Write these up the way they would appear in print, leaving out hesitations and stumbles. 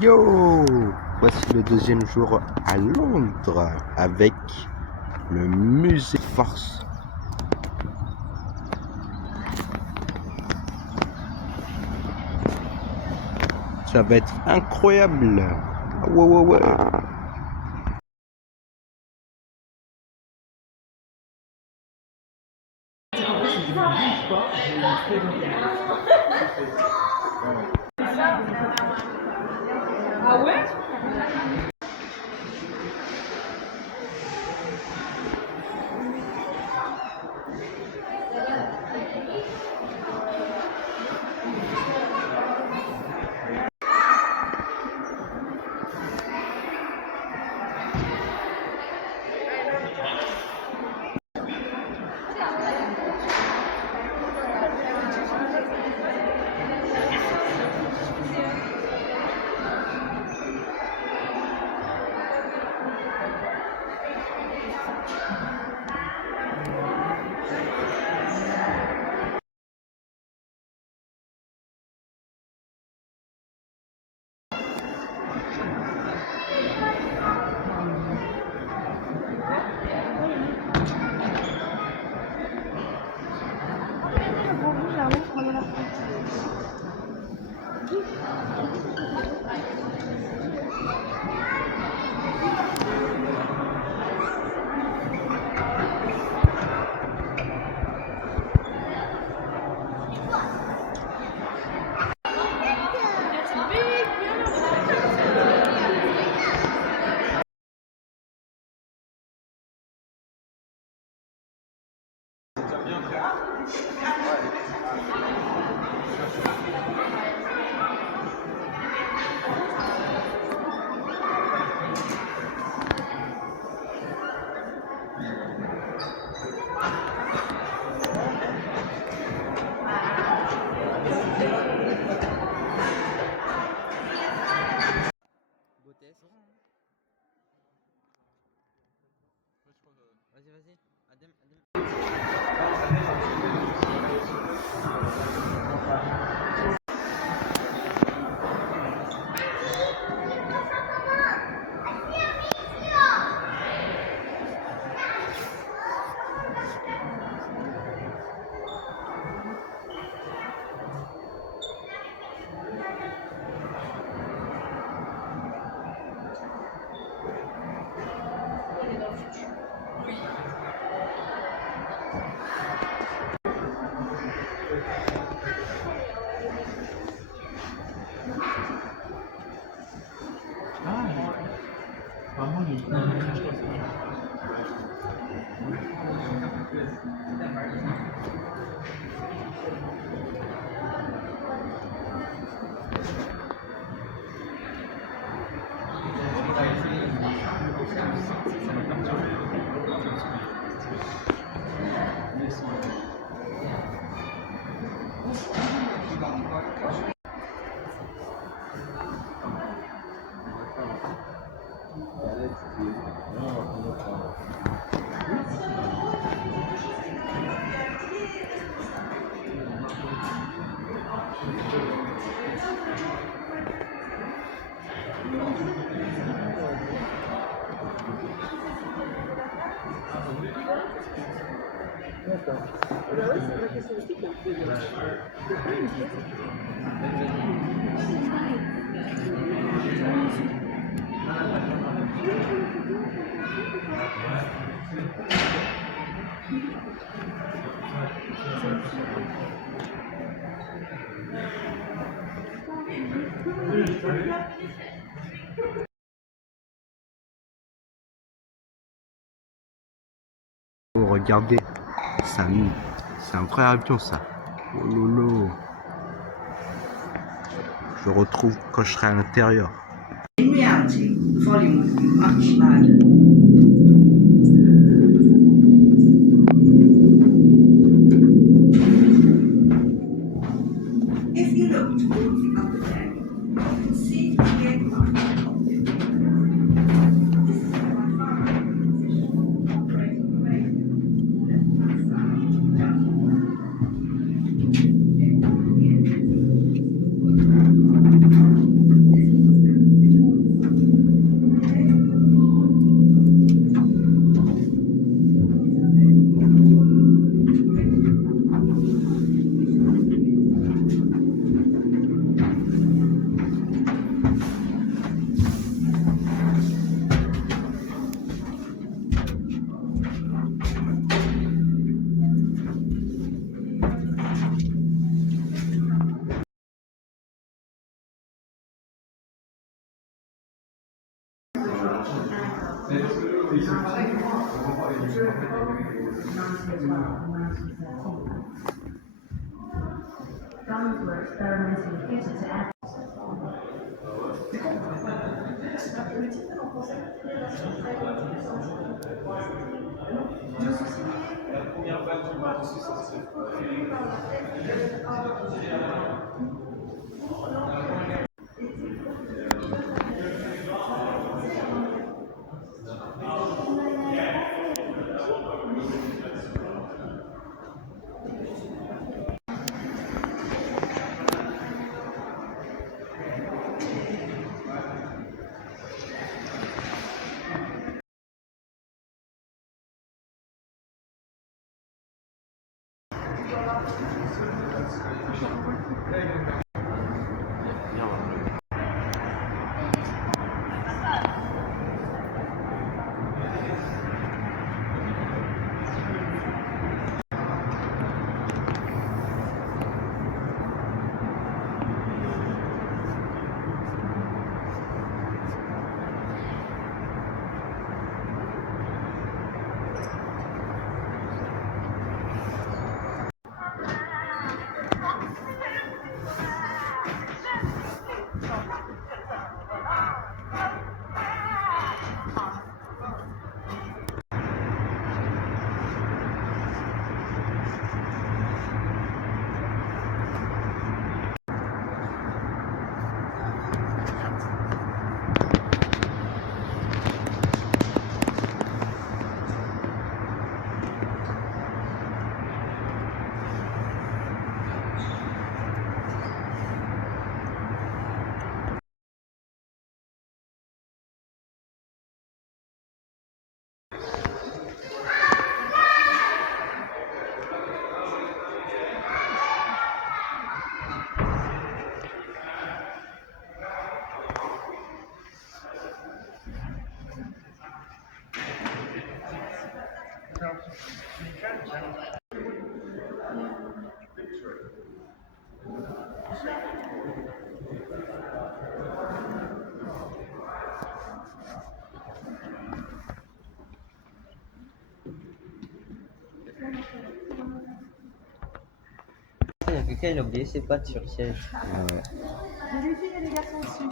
Yo! Voici le deuxième jour à Londres avec le musée Force. Ça va être incroyable! Ouais, ouais, ouais! Ah ouais? Vas-y, vas-y. Adem, Adem. Oh, regardez, c'est un vrai avion ça. Oh lolo. Je retrouve quand je serai à l'intérieur. In reality, the volume would be much louder. If you look towards the upper deck, you can see the aircraft cockpit. This is where my father was positioned, operating the radio. Left-hand side, just Guns were experimentally fitted to add. Il y a quelqu'un, il a oublié ses pattes sur le siège. J'ai les filles et les garçons dessus.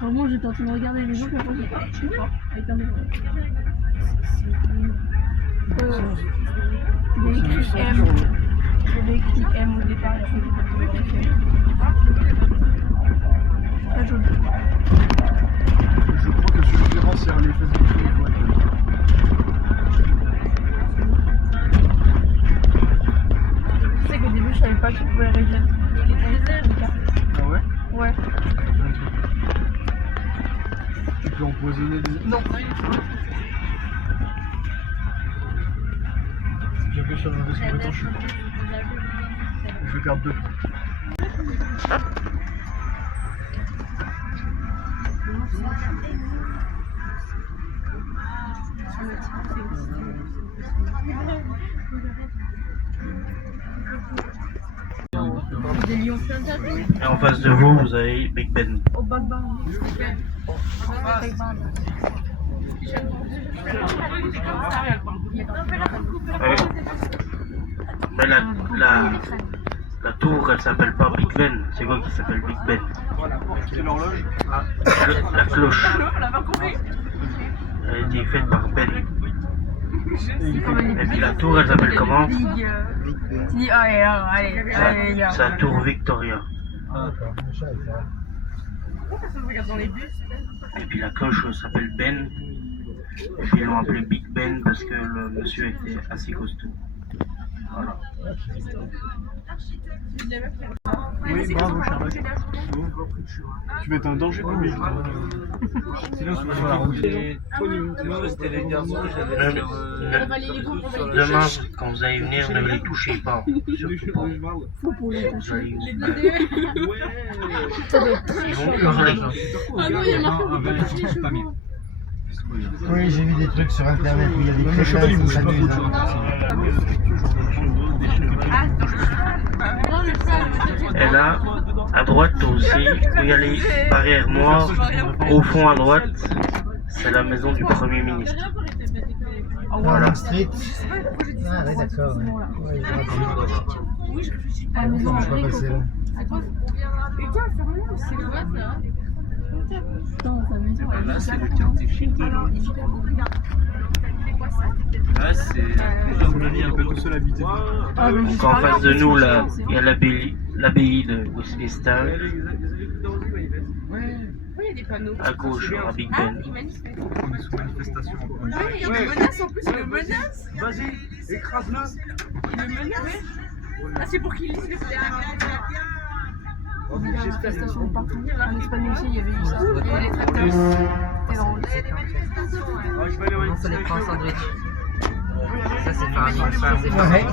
Vraiment, j'étais en train de regarder les gens, puis après, j'ai parti avec un autre. Il y a écrit M. Il y avait écrit M au départ, et après, j'ai pas pu vérifier. Très joli. Je crois que celui qui sert les Facebook. Tu sais qu'au début, je savais pas que tu pouvais régler. Ah ouais? Ouais. Tu peux empoisonner des... Non. J'appuie sur le vaisseau étanche. Je vais perdre 2. Des lions. Et en face de vous, vous avez Big Ben. Au bac bar. Mais la tour, elle s'appelle pas Big Ben. C'est quoi qui s'appelle Big Ben? C'est l'horloge. La cloche. Elle a été faite par Ben. Et puis la tour, elle s'appelle comment? C'est la tour Victoria. Et puis la cloche s'appelle Ben. Ils l'ont appelé Big Ben parce que le monsieur était assez costaud. Voilà. Oui, bravo, Charlotte. Tu vas être un danger pour lui. Sinon, sur la route. Demain, quand vous allez venir, ne les touchez pas. Surtout pas. Vous allez ils vont hurler. Ah non, il y a marqué. Oui, j'ai vu des trucs sur internet où il y a des crétins qui s'amusent. Et là, à droite aussi, vous y allez barrière noire, au fond à droite, c'est la maison du Premier ministre. Voilà. Street. Ah ouais, d'accord. Ouais, À la maison je vais passer là. c'est quoi ça? Putain, sa maison. Là, c'est le quartier chic de Londres. Là, c'est À mon avis, on peut tout seul habiter. Donc en face de nous, là, il y a l'abbaye de Westminster. À gauche, il y aura Big Ben. On est sous manifestation. Il me menace en plus, il me menace. Vas-y, écrase-le. Il me menace. Ah, c'est pour qu'il lise le Il y a des manifestations partout. En Espagne aussi, il y avait eu ça. Il y avait les tracteurs. C'était drôle. Non, c'est les pains sandwich. Ça, c'est pas un ça, c'est pas Ouais.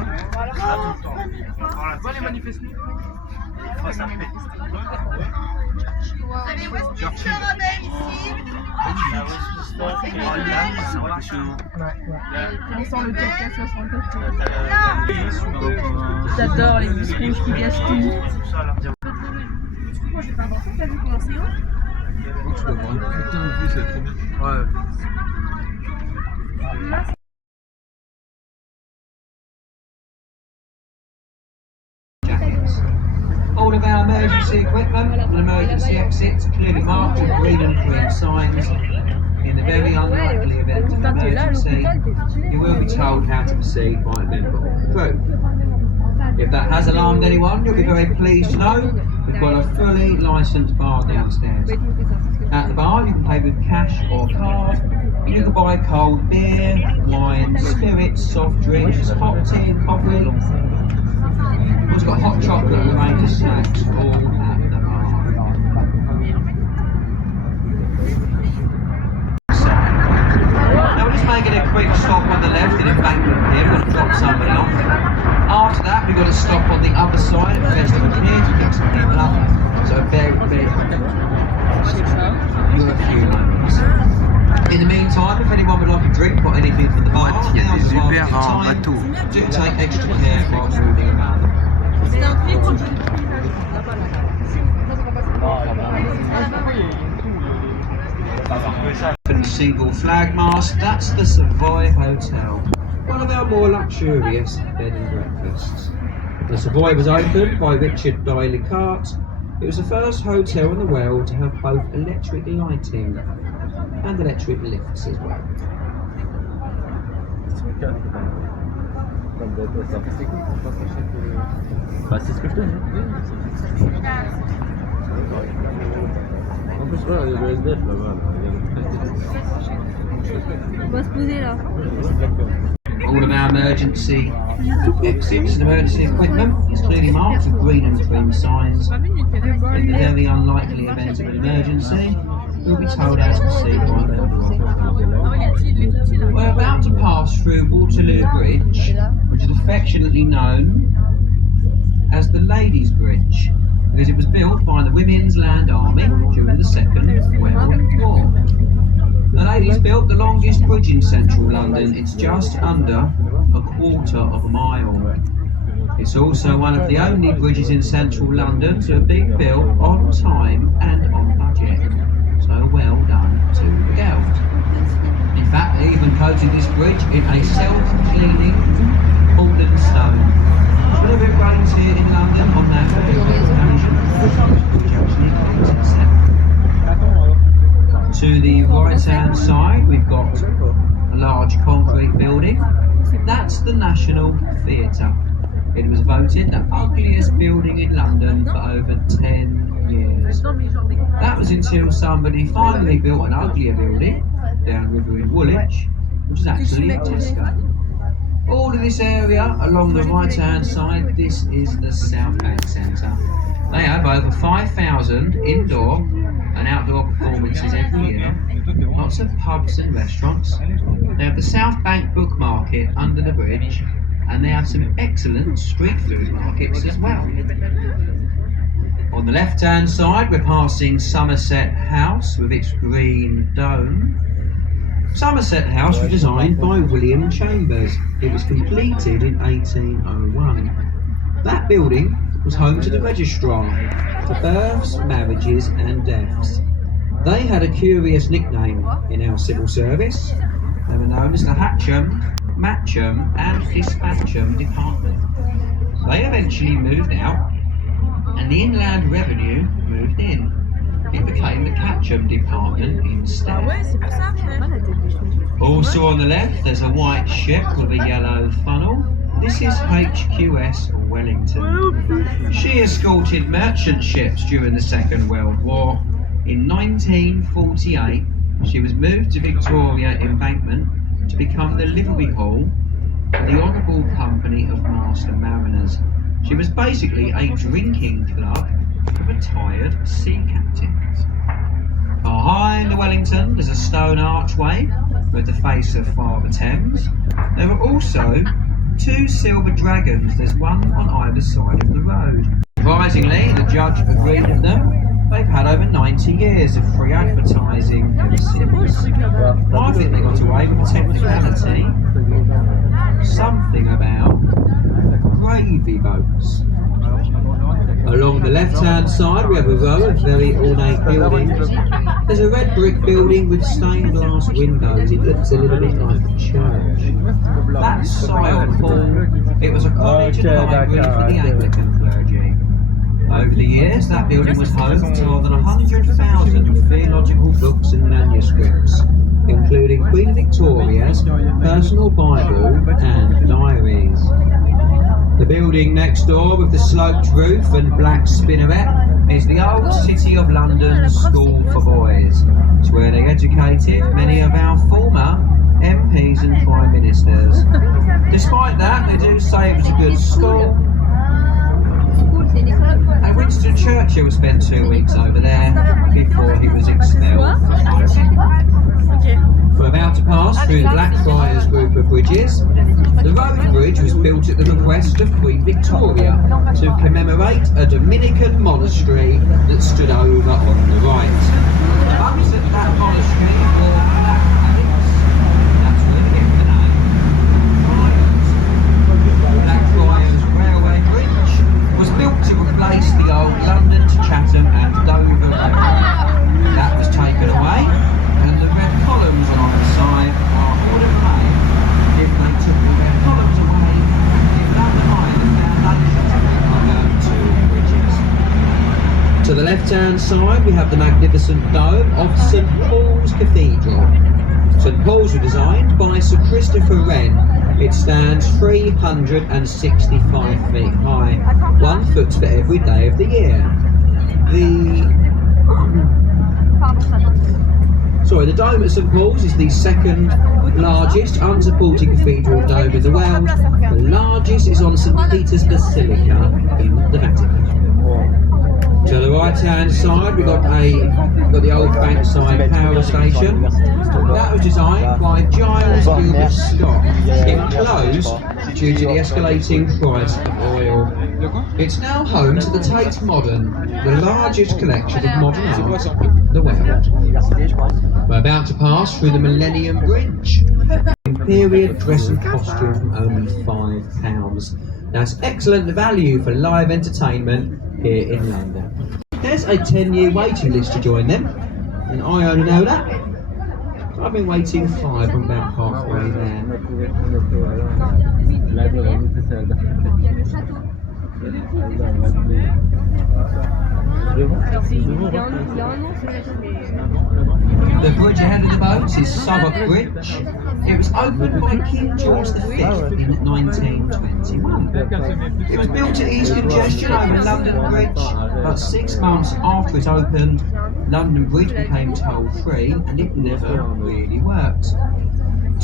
Va les manifester. On sent le caca, ça sent le caca. J'adore les bus rouges qui gâchent tout. Moi, je vais pas avoir ça, t'as vu comment c'est haut? Tu dois avoir une putain de vue, c'est trop bien. Ouais. All of our emergency equipment and emergency exits are clearly marked with green and green signs. In the very unlikely event of an emergency, you will be told how to proceed by a member of the crew. If that has alarmed anyone, you'll be very pleased to know we've got a fully licensed bar downstairs. At the bar, you can pay with cash or card. You can buy cold beer, wine, spirits, soft drinks, hot tea and coffee. We've got hot chocolate and a range of snacks all at the bar. Now we're just making a quick stop on the left in Embankment here. We're going to drop somebody off. After that, we've got to stop on the other side at Festival here to pick some people up. So very you're a few moments. In the meantime, if anyone would like a drink or anything from the bar, now's the right time. Do take extra care while moving around. Single flag mast, that's the Savoy Hotel, one of our more luxurious bed and breakfasts. The Savoy was opened by Richard Bailey Cart. It was the first hotel in the world to have both electric lighting and electric lifts as well. Bah, c'est ce que je te dis. En plus, voilà, il y a le SDF là-bas. On va se poser là. All of our emergency exits and emergency equipment is clearly marked with green and green signs. In the very unlikely event of an emergency, we'll be told how to proceed by a member of the crew. We're about to pass through Waterloo Bridge, which is affectionately known as the Ladies' Bridge, because it was built by the Women's Land Army during the Second World War. The ladies built the longest bridge in central London. It's just under a quarter of a mile. It's also one of the only bridges in central London to have been built on time and on budget. So well done to the girls. In fact, they even coated this bridge in a self-cleaning Portland stone. Whenever it rains here in London on that occasion, which actually cleans itself. To the right-hand side, we've got a large concrete building. That's the National Theatre. It was voted the ugliest building in London for over 10 years. That was until somebody finally built an uglier building downriver in Woolwich, which is actually a Tesco. All of this area along the right-hand side, this is the South Bank Centre. They have over 5,000 indoor and outdoor performances every year, lots of pubs and restaurants. They have the South Bank Book Market under the bridge, and they have some excellent street food markets as well. On the left-hand side, we're passing Somerset House with its green dome. Somerset House was designed by William Chambers. It was completed in 1801. That building was home to the registrar for births, marriages and deaths. They had a curious nickname in our civil service. They were known as the Hatcham, Matcham and Dispatcham Department. They eventually moved out and the Inland Revenue moved in. It became the Catcham Department instead. Also on the left there's a white ship with a yellow funnel. This is HQS Wellington. She escorted merchant ships during the Second World War. In 1948 she was moved to Victoria Embankment to become the livery hall for the Honourable Company of Master Mariners. She was basically a drinking club of retired sea captains. Behind the Wellington there's a stone archway with the face of Father Thames. There are also 2 silver dragons, there's one on either side of the road. Surprisingly, the judge agreed with them. They've had over 90 years of free advertising ever since. I think they got away with a technicality. Something about gravy boats. Along the left-hand side we have a row of very ornate buildings. There's a red brick building with stained glass windows. It looks a little bit like a church. That's Sile Hall. It was a college and library for the Anglican clergy. Over the years, that building was home to more than 100,000 theological books and manuscripts, including Queen Victoria's personal Bible and diaries. The building next door with the sloped roof and black spinneret is the old City of London School for Boys. It's where they educated many of our former MPs and Prime Ministers. Despite that, they do say it was a good school. And Winston Churchill spent 2 weeks over there before he was expelled for fighting. We're about to pass through the Blackfriars group of bridges. The road bridge was built at the request of Queen Victoria to commemorate a Dominican monastery that stood over on the right. Monks at that monastery wore black habits. That's where they get the name. Blackfriars Railway Bridge was built to replace the old London to Chatham and Dover Railway. That was taken away, and the red columns on either side are would have paid if they took the red columns away and if undermined the foundations of the other 2 bridges. To the left-hand side we have the magnificent dome of St Paul's Cathedral. St Paul's was designed by Sir Christopher Wren. It stands 365 feet high, 1 foot for every day of the year. The dome at St Paul's is the second largest unsupported cathedral dome in the world. The largest is on St Peter's Basilica in the Vatican. To the right-hand side, we've got the old Bankside power station. That was designed by Giles Gilbert Scott. It closed due to the escalating price of oil. It's now home to the Tate Modern, the largest collection of modern art in the world. We're about to pass through the Millennium Bridge. In period dress and costume, only £5. That's excellent value for live entertainment here in London. There's a 10-year waiting list to join them, and I only know that. I've been waiting 5, I'm about halfway there. The bridge ahead of the boats is Southwark Bridge. It was opened by King George V in 1921. It was built to ease congestion over London Bridge, but 6 months after it opened, London Bridge became toll-free and it never really worked.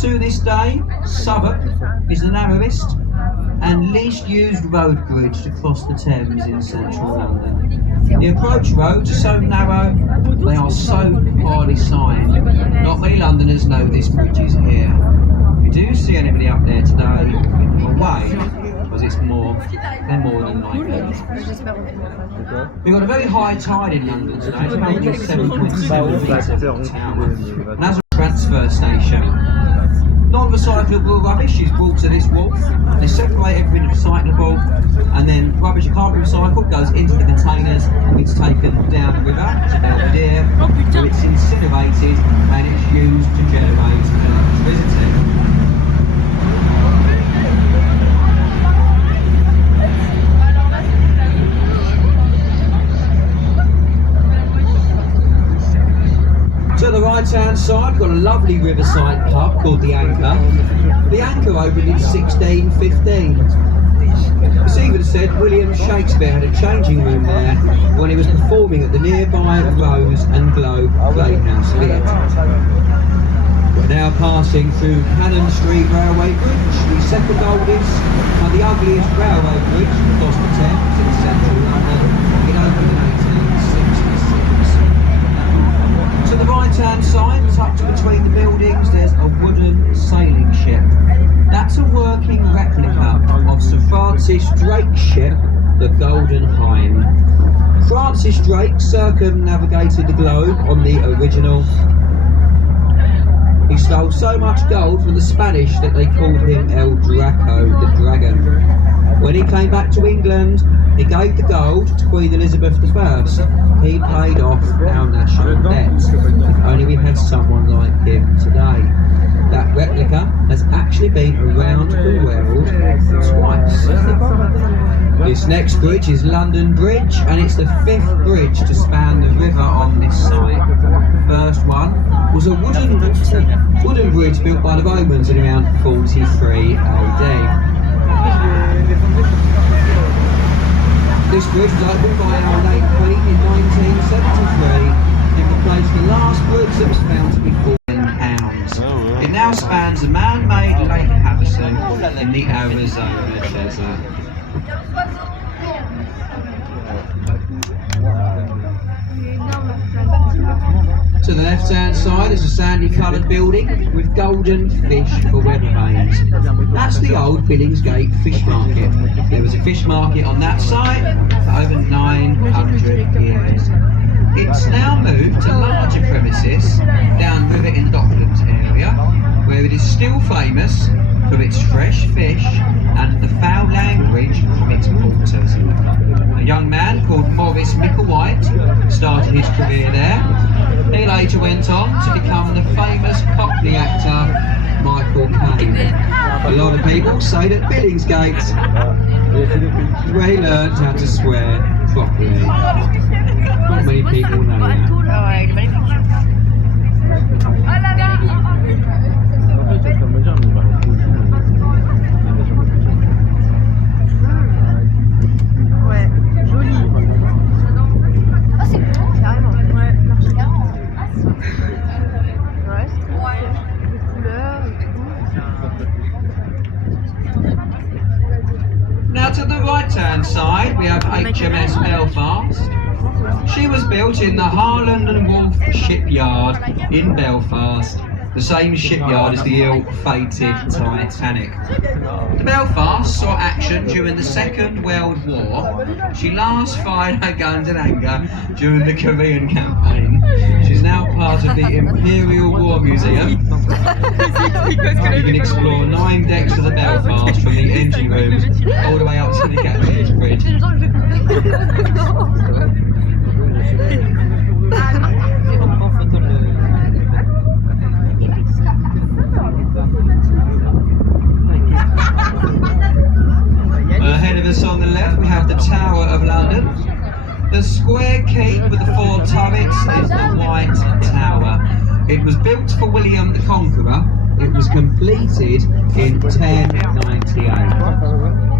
To this day, Southwark is the narrowest and least used road bridge to cross the Thames in central London. The approach roads are so narrow, they are so poorly signed. Not many Londoners know this bridge is here. If you do see anybody up there today, wave, because they're more than likely. We've got a very high tide in London today, it's only 7.7 metres at the tower. And as a transfer station, non-recyclable rubbish is brought to this wharf. They separate everything recyclable, and then rubbish that can't be recycled goes into the containers. It's taken down the river to Belvedere, where it's incinerated and it's used to generate electricity. To the right-hand side, we've got a lovely riverside pub called The Anchor. The Anchor opened in 1615. It's even said William Shakespeare had a changing room there when he was performing at the nearby Rose and Globe Playhouse Theatre. We're now passing through Cannon Street Railway Bridge, the second oldest and the ugliest railway bridge across the Thames in central London. It opened in between the buildings there's a wooden sailing ship. That's a working replica of Sir Francis Drake's ship, the Golden Hind. Francis Drake circumnavigated the globe on the original. He stole so much gold from the Spanish that they called him El Draco, the Dragon. When he came back to England, he gave the gold to Queen Elizabeth I. He paid off our national debt. If only we had someone like him today. That replica has actually been around the world twice. This next bridge is London Bridge, and it's the 5th bridge to span the river on this site. The first one was a wooden bridge built by the Romans in around 43 AD. This bridge was opened by our late Queen in 1973. It replaced the last bridge that was found to be £14. It now spans the man-made Lake Havasu in the Arizona desert. To the left-hand side is a sandy-coloured building with golden fish for weather vanes. That's the old Billingsgate fish market. There was a fish market on that site for over 900 years. It's now moved to larger premises downriver in the Docklands area, where it is still famous for its fresh fish and the foul language from its porters. A young man called Maurice Micklewhite started his career there. He later went on to become the famous Cockney actor Michael Caine. A lot of people say that Billingsgate is where he learned how to swear properly. Not many people know that. Ouais, joli. Ah, c'est carrément. Ouais, carrément. Ouais, c'est trop bien. Les couleurs et tout. Now to the right-hand side we have HMS Belfast. She was built in the Harland and Wolff shipyard in Belfast, the same shipyard as the ill-fated Titanic. The Belfast saw action during the Second World War. She last fired her guns in anger during the Korean campaign. She's now part of the Imperial War Museum. You can explore 9 decks of the Belfast from the engine rooms all the way up to the Gatwick Bridge. Ahead of us on the left we have the Tower of London. The square keep with the 4 turrets is the White Tower. It was built for William the Conqueror. It was completed in 1098.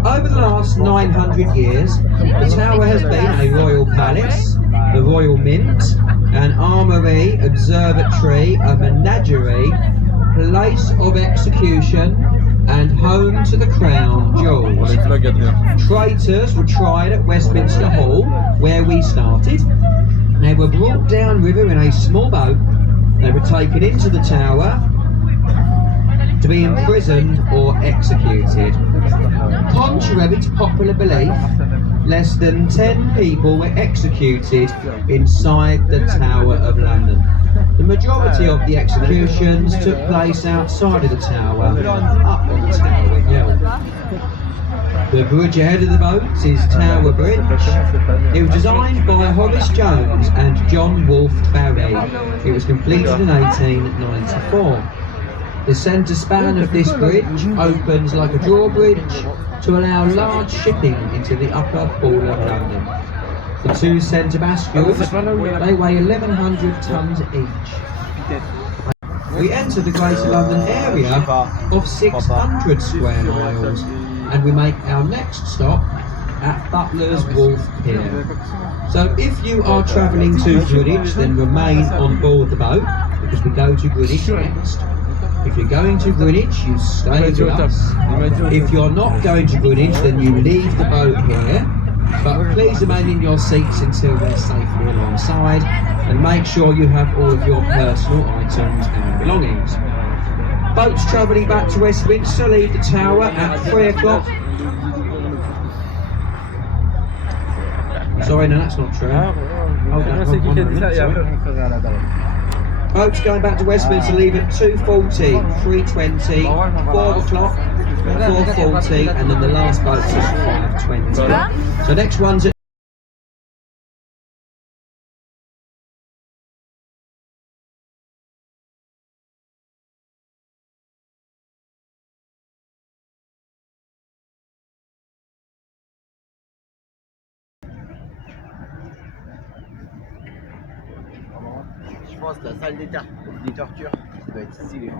Over the last 900 years, the tower has been a royal palace, the royal mint, an armoury, observatory, a menagerie, place of execution, and home to the crown jewels. Traitors were tried at Westminster Hall, where we started. They were brought down river in a small boat. They were taken into the tower to be imprisoned or executed. Contrary to popular belief, less than 10 people were executed inside the Tower of London. The majority of the executions took place outside of the tower, up on the Tower Hill. The bridge ahead of the boat is Tower Bridge. It was designed by Horace Jones and John Wolfe Barry. It was completed in 1894. The centre span of this bridge opens like a drawbridge to allow large shipping into the upper pool of London. The 2 centre bascules, they weigh 1,100 tonnes each. We enter the Greater London area of 600 square miles, and we make our next stop at Butler's Wharf Pier. So if you are travelling to Greenwich, then remain on board the boat, because we go to Greenwich next. If you're going to Greenwich, you stay with us. If you're not going to Greenwich, then you leave the boat here But please remain in your seats until we're safely alongside, and make sure you have all of your personal items and belongings. Boats travelling back to Westminster leave the tower at 3 o'clock. Sorry, no, that's not true. Hold that one moment, sorry. Boats going back to Westminster leave at 2:40, 3:20, 4 o'clock, 4:40, and then the last boat's at 5:20. So next one's at Je pense que la salle des tortures, ça doit être stylé.